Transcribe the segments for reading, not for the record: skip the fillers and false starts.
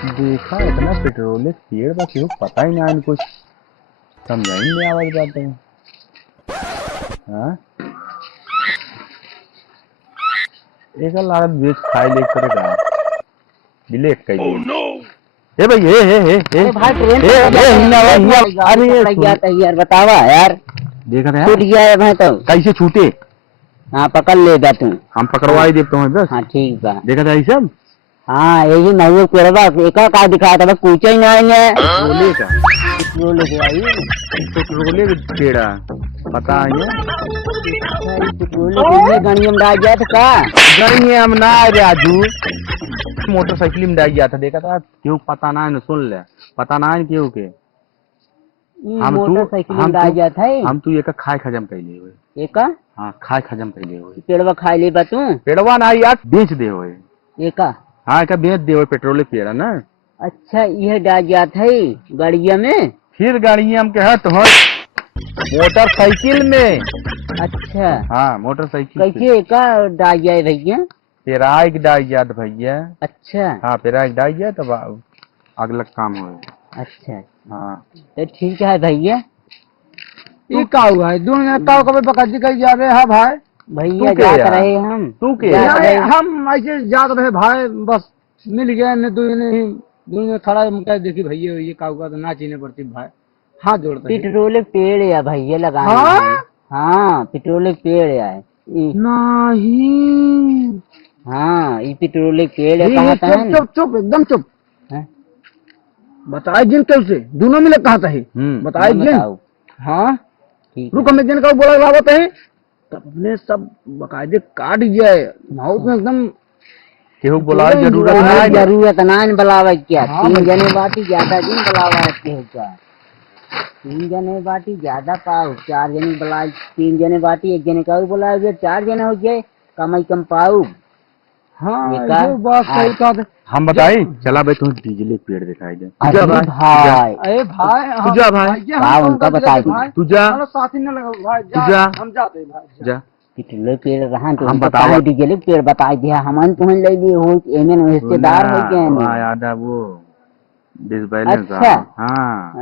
देखा इतना पेट्रोल पेड़ बस क्यों पता ही ना कुछ समझा ही नहीं आवाज बातें। हाँ एक लागत बेच खाई ले करेगा डिलेट कर दिए। ए भाई अरे भाई ट्रेन अरे गया था यार, बतावा यार। देखा था छूट गया है भाई तो कैसे छूटे। हाँ पकड़ लेगा तू। हम पकड़वाई देते हैं बस। हाँ ठीक है। देखा था ये सब। हाँ यही नहीं पेड़वा एक का दिखाया था, बस पूछा ही नहीं है। पेट्रोले का पेट्रोल ले आई पेट्रोले पेड़ा पता है पेट्रोल गणियम डाल गया था का गई हम ना राजू मोटरसाइकिल में डाल गया था। देखा था क्यों पता ना है सुन ले पता ना है क्यों के हम मोटरसाइकिल में डाल गया था। हम तू एक खाए खजम कैले हुए एक हाँ खाए खजम कैले हुए पेड़वा खाई ले बा तू। पेड़वा ना यार बेच दे हुए एक हाँ का बेच दे हुए पेट्रोल पेड़ा ना। अच्छा यह डाल गया था गाड़िया में, फिर गाड़िया में कहा तो मोटरसाइकिल में। अच्छा हाँ मोटरसाइकिल कैसे एक डाल गया है भैया। पेराई डाल गया था भैया। अच्छा हाँ पेराई डाल गया तब अगला काम हो। अच्छा हाँ तो ठीक है भैया। ये का हुआ है दोनों का कभी बकरी कर जा रहे हैं भाई। भैया जात रहे हम तू के हम ऐसे जात रहे भाई, बस मिल गए ने दोनों खड़ा मुका देखी भैया ये का हुआ तो ना चीने पड़ती भाई। हाँ जोड़ता पेट्रोल पेड़ या भैया लगाने हाँ? हाँ पेट्रोल पेड़ है नहीं। हाँ ये पेट्रोल पेड़ कहा था। चुप चुप एकदम चुप। हैं? बताए जिन कैसे दोनों मिले कहा था बताए जिन। हाँ ठीक रुक हमें जिन का बोला लावत है तब अपने सब बकायदे काट जाए माउथ में एकदम केहू बोला जरूरत ना बुलावा क्या। तीन जने बाटी ज्यादा दिन बुलावा केहू का। तीन जने बाटी ज्यादा पाओ, चार जने बुला तीन जने बाटी एक जने का बुला चार जने हो गए कमाई कम पाऊ। हाँ ये बात सही कहा। हम बताई चला भाई तुम डीजल पेड़ दिखाई दे। अरे भाई अरे भाई तुझा भाई उनका बता दी तुझा साथी न लगा भाई तुझा हम जाते भाई जा पेट्रोल पेड़ रहा तो हम बताओ डीजल पेड़ बता दिया हमन तुम्हें ले लिए हो एमन रिश्तेदार हो गए याद है वो डिसबैलेंस। अच्छा हाँ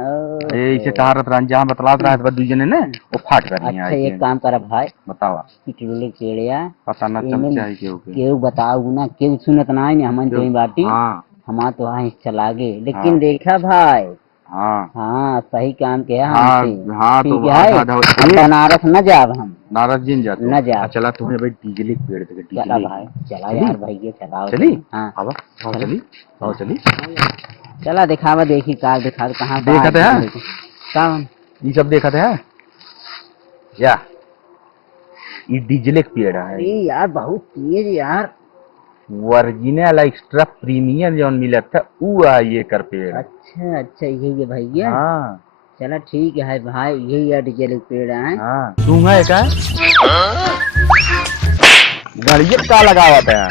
ये इसे तारत रंजा बतलात रहा है दूसरे ने वो फाट करनी है। अच्छा एक काम कर भाई बतावा पेट्रोल पेड़िया पता ना चमचा है केहू बताओ ना केहू सुनत ना है हमन तो बाटी। हाँ हम तो हाँ चला गए लेकिन देखा भाई। हाँ हाँ सही काम किया हमसे। हाँ तो हम बनारस न जाब हम नारद जी न जा। चला तुम्हें भाई डीजल पेड़ देखे चला भाई चला यार भैया चलाओ चली। हाँ आओ चली आओ चली चला दिखावा देखी कार दिखा कहाँ देखा था कौन ये सब देखा था या ये डीजल पेड़ है यार बहुत तेज यार। ओरिजिनल एक्स्ट्रा प्रीमियम जो मिला था वो ये कर पेड़। अच्छा अच्छा ये भैया। हाँ चला ठीक है भाई यही है डीजल पेड़ है। हाँ सूंघा है का गाड़िया का लगा हुआ था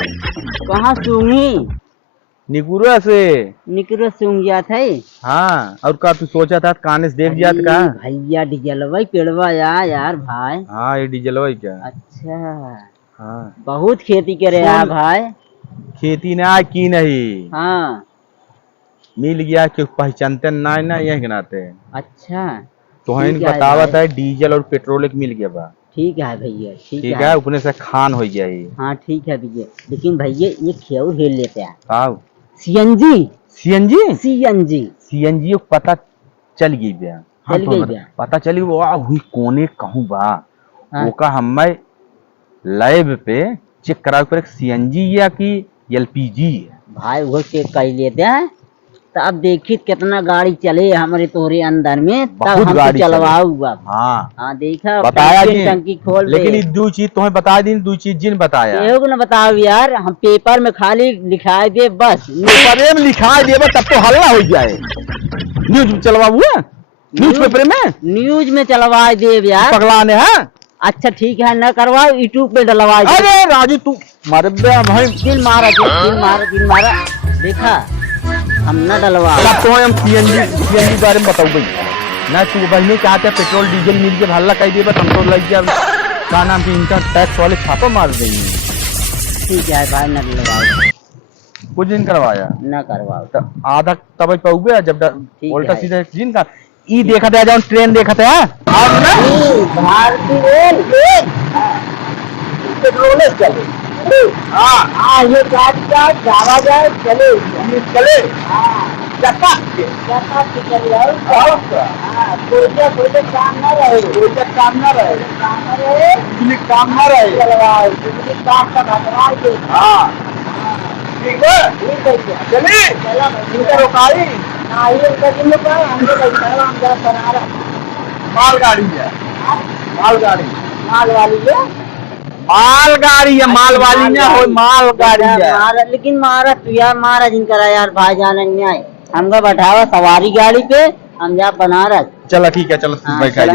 कहाँ सूंघी निकुरा से निकरो सूंघ गया था। हाँ और का तू सोचा था काने से देख जात का भैया डीजल भाई पेड़वा यार भाई। हाँ ये डीजल भाई क्या। अच्छा हाँ बहुत खेती करे यार भाई। खेती ना की नहीं हाँ मिल गया कि पहचानते ना यही गिनाते। अच्छा तो बतावत है डीजल और पेट्रोल मिल गया बा। ठीक है भैया ठीक है अपने से खान हो जाए। हाँ ठीक है भैया लेकिन भैया ये खेव हेल लेते हैं आओ सीएनजी सीएनजी सीएनजी सीएनजी पता चल गई बया। चल गई बया पता चली वो हुई कोने कहूँ बा वो का हमें लैब पे चेक करा पर सीएनजी या कि एलपीजी है भाई वो चेक कर लेते हैं तो अब देखिए कितना गाड़ी चले हमारे तोरे अंदर में तब हम चलवाऊंगा। हाँ हाँ देखा बताया टंकी खोल लेकिन दो चीज तुम्हें बता दी दो चीज जिन बताया ना बताओ यार हम पेपर में खाली लिखाई दे बस पेपर में लिखा दे तब तो हल्ला हो जाए। न्यूज में चलवा हुआ न्यूज पेपर में न्यूज में चलवा दे यार पगलाने हैं। अच्छा ठीक है न करवाओ यूट्यूब पे डलवा। अरे राजू तू मारे भाई दिल मारा देखा हम न डलवा तो हम सीएनजी बारे में बताऊ भाई ना तू भाई चाहते पेट्रोल डीजल मिल के हल्ला कह दिए बस हम तो लग गया का नाम की इनकम टैक्स वाले छापा मार देंगे। ठीक है भाई न डलवाओ। कुछ दिन करवाया न करवाओ तो आधा तब पहुँचे जब ठीक उल्टा है। सीधा जिन का ई देखा था जब ट्रेन देखा था और ना भारतीय रेल पेट्रोल चले हाँ हाँ ये गाड़ी जाए जावा जाए चले ये चले हाँ चक्का चल जाओ हाँ कोई काम न रहे काम ना रहे काम न रहे बिजली काम ना रहे चलवाओ बिजली काम का भटवा दे हाँ ठीक है ठीक है क्या चलिए चला इधर रुकाई हाँ ये कभी लोग हमको लगता है हम जा बनारस मालगाड़ी है मालगाड़ी माल वाली है मालगाड़ी है माल वाली ना हो मालगाड़ी है मारा लेकिन मारा तू यार मारा जिनका यार भाईजान अन्याय हमका बैठावा सवारी गाड़ी पे हम जा बनारस चलो ठीक है चलो हाँ, बैठ चलो।